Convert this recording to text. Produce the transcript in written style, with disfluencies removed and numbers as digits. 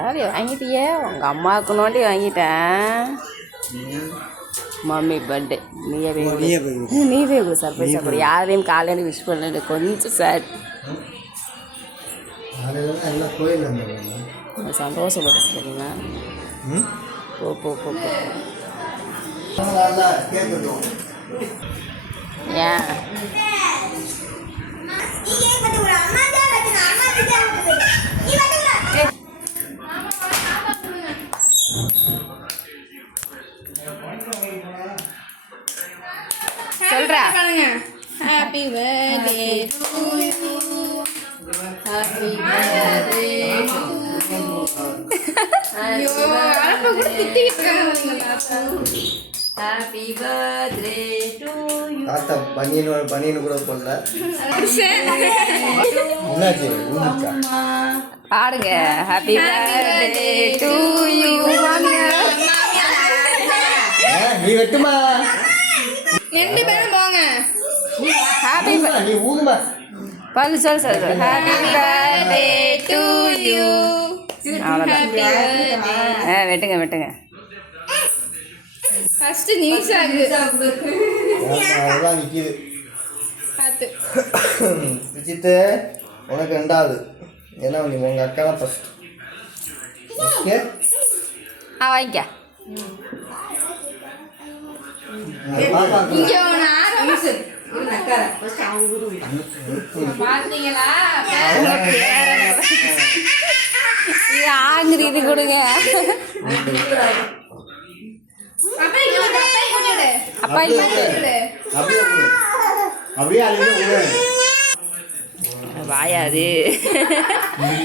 Sorry வாங்கிட்டியே உங்கள் அம்மாவுக்கு நோண்டி வாங்கிட்டேன். மம்மி பர்த்டே நீயே போய் சர்ப்ரைஸாக போய் யாரையும் காலையில் விஷ் பண்ணல கொஞ்சம் சார் சந்தோஷப்பட்டு சரிங்களா. போ போ போ போ ஏன் சொல்றா. Happy birthday to you, happy birthday to you. ஐயோ அப்ப கூட திட்டிட்டு இருக்காங்க. Happy birthday to you. தாத்தா பனியன் கூட போடல. என்னாச்சு ஊந்துச்சா? பாடுங்க. Happy birthday to you. நீ வெட்டுமா? ரெண்டு பேரும் போங்க. ஹாப்பி நீ ஊதுமா? பல்லு சொல் ஹாப்பி பர்த்டே டு யூ. வெட்டுங்க வெட்டுங்க. ஃபர்ஸ்ட் நீஷாக்கு அதெல்லாம் நிற்கிது. பார்த்து விசித்து உனக்கு ரெண்டாவது. ஏன்னா நீ உங்கள் அக்கா தான் ஃபஸ்ட். ஓகே வாங்கிக்க. ஆங்கிரி இது கொடுங்க. அப்பா அப்படியே வாயாது.